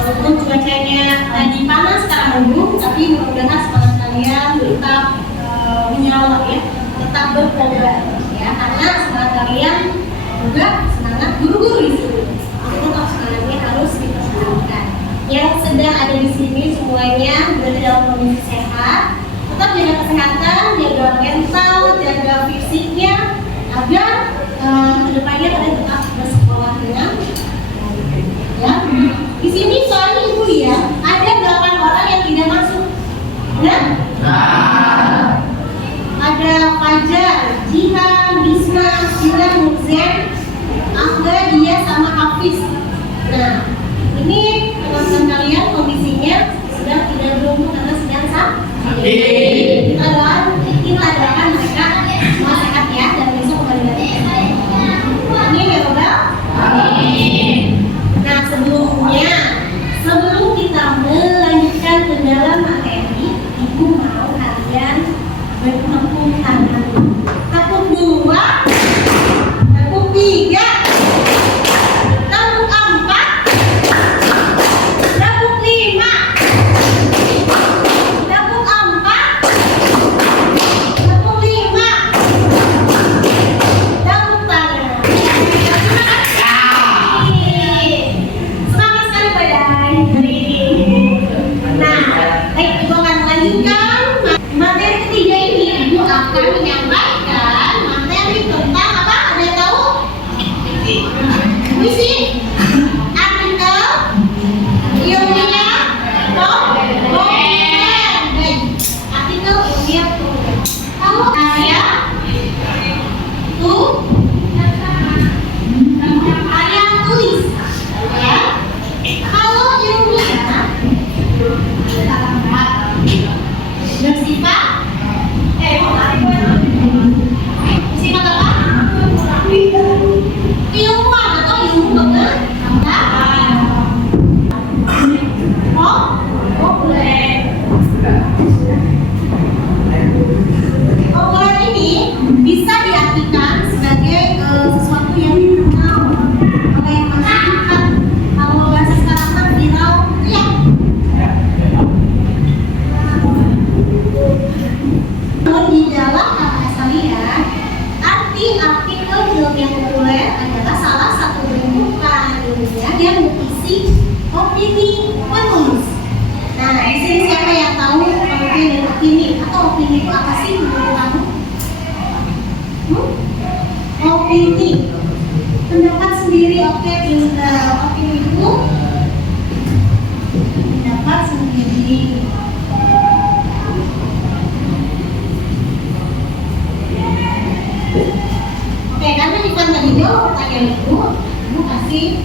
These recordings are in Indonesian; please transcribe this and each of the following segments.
Walaupun cuacanya tadi panas sekarang mendung, tapi mudah-mudahan semangat kalian tetap menyala ya, tetap berkobar ya, karena semangat kalian juga semangat guru-guru di sini. Jadi tetap semangatnya harus dipertahankan. Yang sedang ada di sini semuanya berada dalam kondisi sehat, tetap jaga kesehatan, jaga mental, jaga fisiknya, agar kedepannya kalian tetap bersekolah dengan ya. Di sini soalnya ibu ya, ada 8 orang yang tidak masuk. Nah, ada Fajar, Jihan, Bisma, Sila, Murzen, Angga, dia sama Hafiz. Nah, ini teman-teman kalian kondisinya sedang tidak beruntung karena sedang sakit. Kita doakan mereka semua sehat ya, dan besok kembali lagi. Amin ya Robbal. Nah, sebelum kita melanjutkan ke dalam materi, ibu mau kalian bertepuk tangan. Tepuk 2, tepuk 3, tepuk 4, tepuk 5, tepuk 4, tepuk 5, tepuk tangan. Semangat sekali badai. Nah, baik, ibu akan melanjutkan materi ketiga ini. Ibu akan menyampaikan materi tentang apa? Ada yang tahu? Puisi, artikel, ilmiah, populer. Baik, artikel ilmiah populer. Kalau saya tuh ada tulis ya. Kalau ilmiah bersifat bersifat apa? Ilmuwan atau ilmu pengetahuan. Populer. Populer ini bisa diartikan sebagai sesuatu yang dikenal oleh masyarakat. Kalau bahasa sekarang kan viral, ya. Di dalam KKS kalian, arti artikel ilmiah populer adalah salah satu bentuk karangan ilmiah yang berisi opini penulis. Nah, di sini siapa yang tahu pengertian dari opini atau opini itu apa sih menurut kamu? Opini, pendapat sendiri. Oke, opini itu pendapat sendiri. Oke, karena Ivan tadi jawab pertanyaan ibu kasih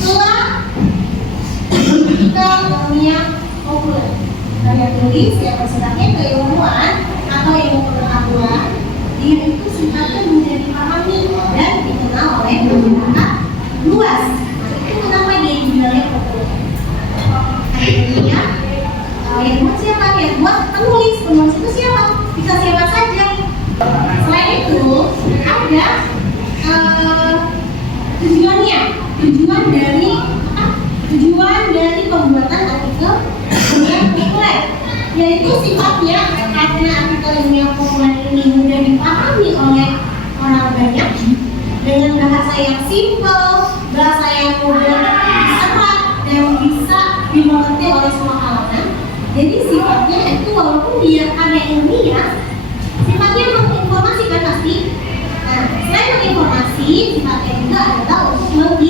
setelah artikel ilmiah populer karya tulis yang bersifat keilmuan atau ilmu pengetahuan, dia itu sifatnya mudah dipahami dan dikenal oleh masyarakat luas. Itu kenapa dia dibilangnya populer. Akhirnya yang buat siapa? Yang buat penulis. Penulis itu siapa? Bisa siapa saja. Selain itu ada tujuannya, tujuan dari pembuatan artikel ilmiah populer, yaitu sifatnya karena artikel ilmiah populer ini mudah dipahami oleh orang banyak dengan bahasa yang simpel, bahasa yang mudah diserap dan bisa dimengerti oleh semua kalangan. Jadi sifatnya itu walaupun dia karya ilmiah, sifatnya menginformasikan pasti. Nah, selain menginformasi, sifatnya juga adalah untuk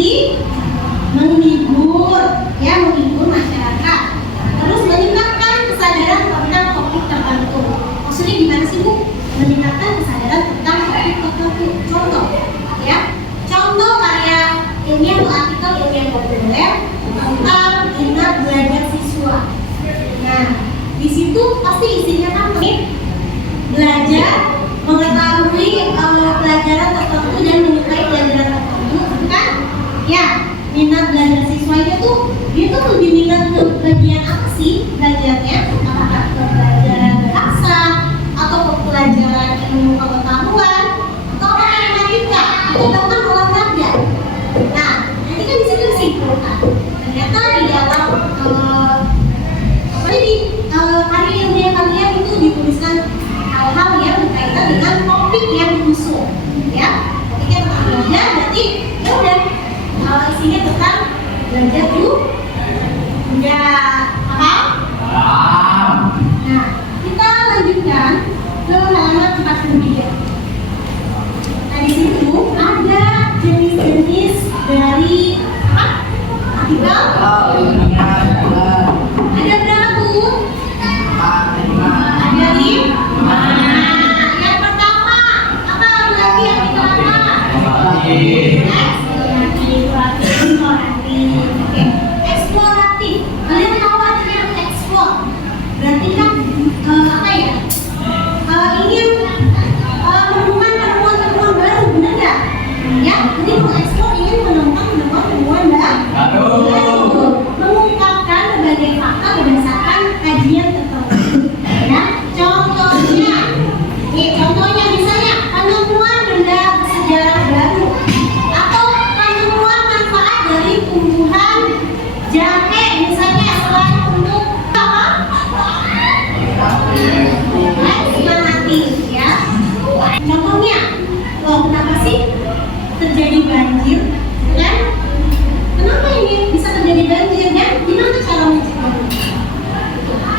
menghibur, ya, menghibur masyarakat. Terus meningkatkan kesadaran tentang topik tertentu. Maksudnya gimana sih Bu? Meningkatkan kesadaran tentang topik tertentu. Contoh, ya, contoh karya ilmiah atau artikel ilmiah populer tentang minat belajar siswa. Nah, di situ pasti isinya kan belajar, mengetahui pelajaran tertentu dan menyukai pelajaran tertentu, kan? Ya, minat belajar siswa itu dia tuh lebih minat ke bagian apa sih belajarnya? Apakah ke pelajaran bahasa atau ke pelajaran ilmu pengetahuan atau matematika? atau bahkan olahraga. Nah, nanti kan di situ disimpulkan. Ternyata di dalam hari ilmiah kalian itu dituliskan hal-hal yang berkaitan dengan topik yang diusung, ya. Topiknya tentang belajar, berarti ya udah isinya tentang belajar juga, paham? Nah, kita lanjutkan ke halaman 43. Nah, di situ ada jenis-jenis dari artikel. Ada berapa tuh? Ada 5. Yang pertama, apa lagi yang pertama? Eksploratif. Kalian tahu artinya explore? Berarti kan apa ya? Ingin menemukan temuan-temuan baru, benar nggak? Ya, jadi mengeksplor ingin menemukan temuan-temuan baru, mengungkapkan berbagai fakta berdasarkan kajian tertentu. Ya, contohnya misalnya penemuan benda sejarah baru atau penemuan manfaat dari tumbuhan jahe misalnya selain untuk apa? Eksploratif, ya. Contohnya, kenapa sih terjadi banjir? Kan? Kenapa ini bisa terjadi banjir? Kan? Gimana cara mencegahnya?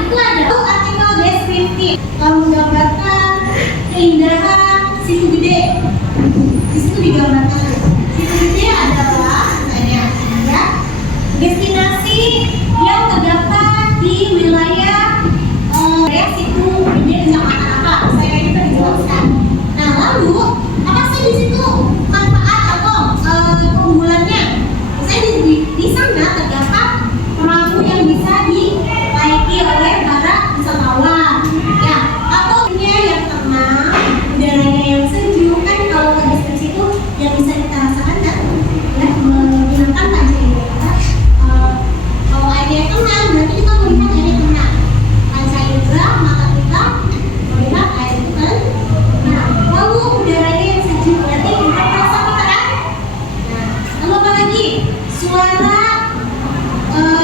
Itu ada artikel deskriptif, menggambarkan keindahan situ gede. Di situ digambarkan situ gede adalah misalnya ya destinasi yang terdapat di wilayah situ gede kecamatan apa? Saya itu dijelaskan. Nah, lalu apa sih di situ manfaat atau keunggulannya? Misalnya di sana terdapat perahu yang bisa dinaiki oleh para wisatawan, ya, atau yang tenang, udaranya yang sejuk. Kan kalau ke destinasi itu yang bisa kita rasakan kan, ya, menggunakan panca indera. Kalau airnya tenang, berarti kita melihat airnya tenang. Panca indera mata kita melihat air itu kan. Nah, lalu udaranya yang sejuk, berarti kita merasa kita kan. Nah, lalu apa lagi? Suara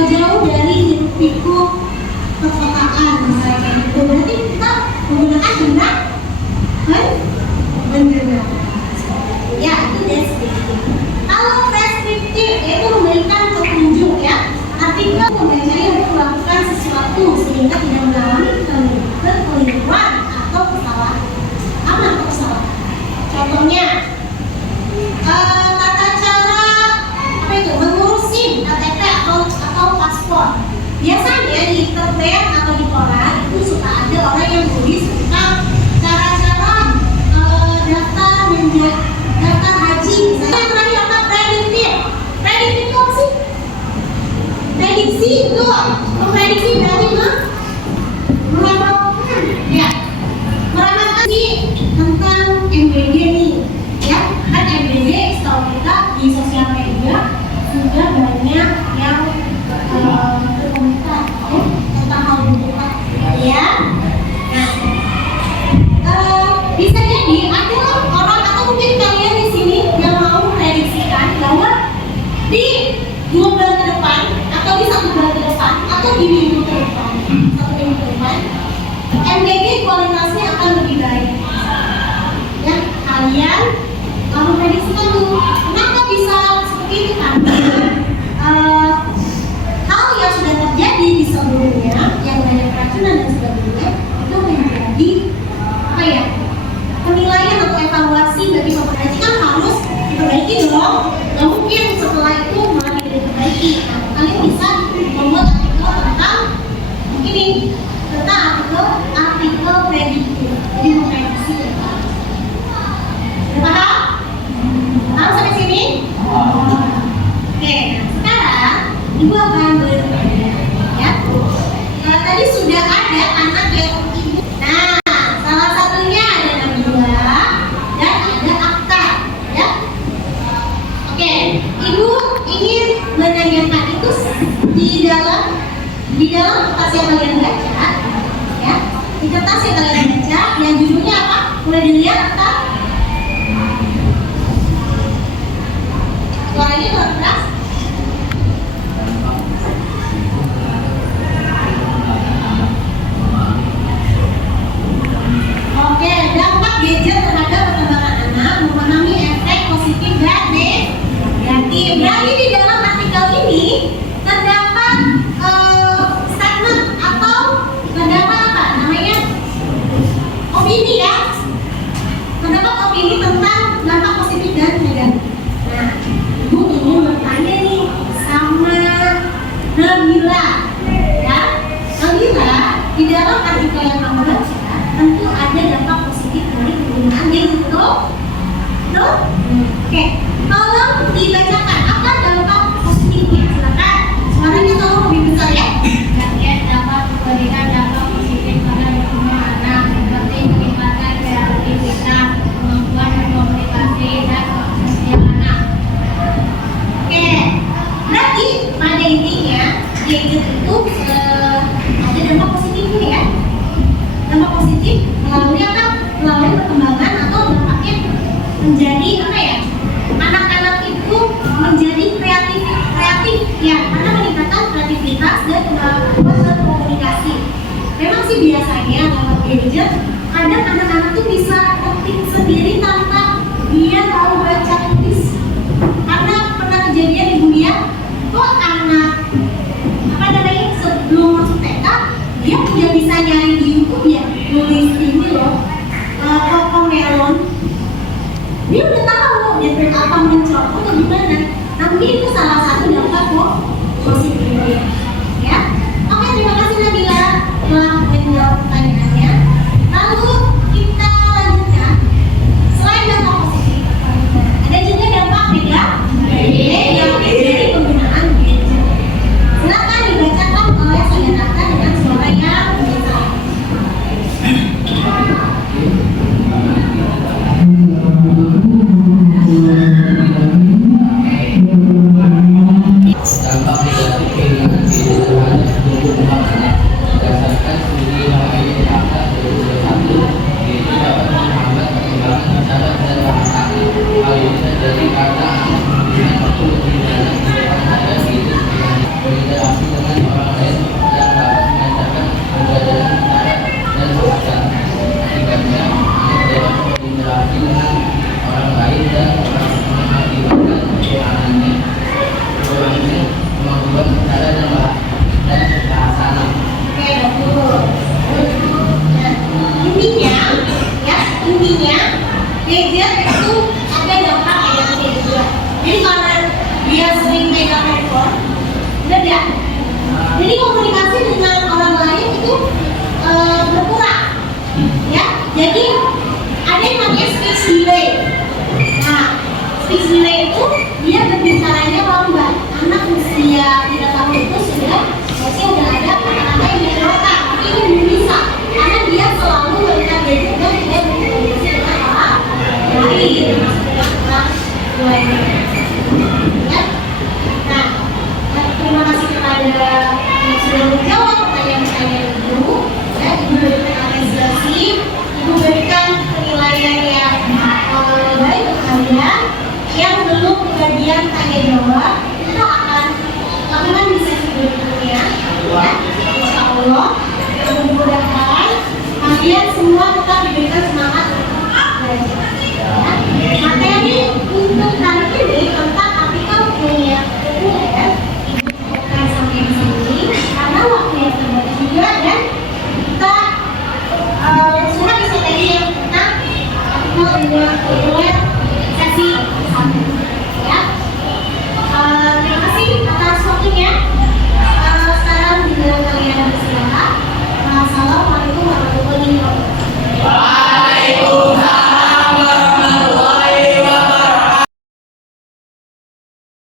jauh dari hiruk pikuk perkotaan misalnya itu, berarti kita menggunakan benda ya, itu deskriptif. Kalau preskriptif yaitu memberikan petunjuk, ya, artikel pembacanya untuk melakukan sesuatu sehingga tidak mengalami kekeliruan atau kesalahan. Aman atau kesalahan. Contohnya tata cara apa itu mengurus SIM, KTP atau paspor. Biasanya di internet atau di koran itu suka ada orang yang tulis tentang cara-cara daftar haji. Misalnya yang terakhir apa? Prediktif. Prediktif itu apa sih? Prediksi itu. Prediksi berarti meramalkan, ya, meramalkan sih tentang MBG nih, ya. Kan MBG setahu kita di sosial media sudah banyak yang berkomentar tentang hal berikutnya, ya. Nah, bisa jadi ada orang atau mungkin kalian di sini yang mau prediksikan bahwa di 2 bulan ke depan atau di 1 bulan ke depan atau di minggu ke depan, 1 minggu ke depan, MBG kualitasnya akan lebih baik. Ya, kalian memprediksikan tuh. Kenapa bisa seperti itu? Karena hal yang sudah terjadi di sebelumnya, yang banyak keracunan dan sebagainya, itu menjadi apa ya? Penilaian atau evaluasi bagi pemerintah kan harus diperbaiki dong. Gak mungkin setelah itu malah tidak diperbaiki. Nah, kalian bisa membuat artikel tentang ini, tentang artikel prediktif. Jadi memprediksi. Paham? Paham sampai sini? Oke, sekarang ibu akan bertanya, ya. Tadi sudah ada anak yang ibu. Nah, salah satunya ada Nabila dan ada Akta, ya. Oke, ibu ingin menanyakan itu di dalam kertas yang kalian baca, ya. Di kertas yang kalian baca, yang judulnya apa? Mulai dilihat, Akta. mencontoh atau gimana. Nah mungkin itu salah satu dampak positif ya. Oke, terima kasih Nabila telah menjawab pertanyaannya. Lalu kita lanjutkan. Selain dampak positif, ada juga dampak negatif dari penggunaan gadget. Silakan dibacakan oleh Sayanaka dengan suara yang besar. Dampak negatif penggunaan gadget terhadap tumbuh kembang anak berdasarkan studi HKI Jakarta 2021, gadget dapat menghambat perkembangan bicara dan bahasa. Hal ini terjadi karena anak menggunakan waktu lebih banyak di depan layar gadget berinteraksi dengan orang lain yang dapat mengajarkan pembelajaran bicara dan bahasa. Akibatnya, anak dapat berinteraksi dengan orang lain dan mengakibatkan kehilangannya kemampuan bicara dan bahasa anak. Oke, betul. Nah, intinya gadget itu ada dampak negatifnya juga. Jadi karena dia sering megang handphone, ya. Jadi komunikasi dengan orang lain itu berkurang, ya. Jadi ada yang namanya speech delay. Nah, speech delay itu dia berbicaranya lambat. Anak usia 3 tahun itu udah ada kata-kata yang dikeluarkan, tapi ini belum bisa karena dia selalu melihat gadget dan tidak berkomunikasi dengan orang lain, termasuk dengan orang tuanya. Ya. Nah, terima kasih kepada yang sudah menjawab pertanyaan-pertanyaan Ibu. Ya, Ibu berikan apresiasi, Ibu berikan penilaian yang baik untuk kalian. Yang belum kebagian tanya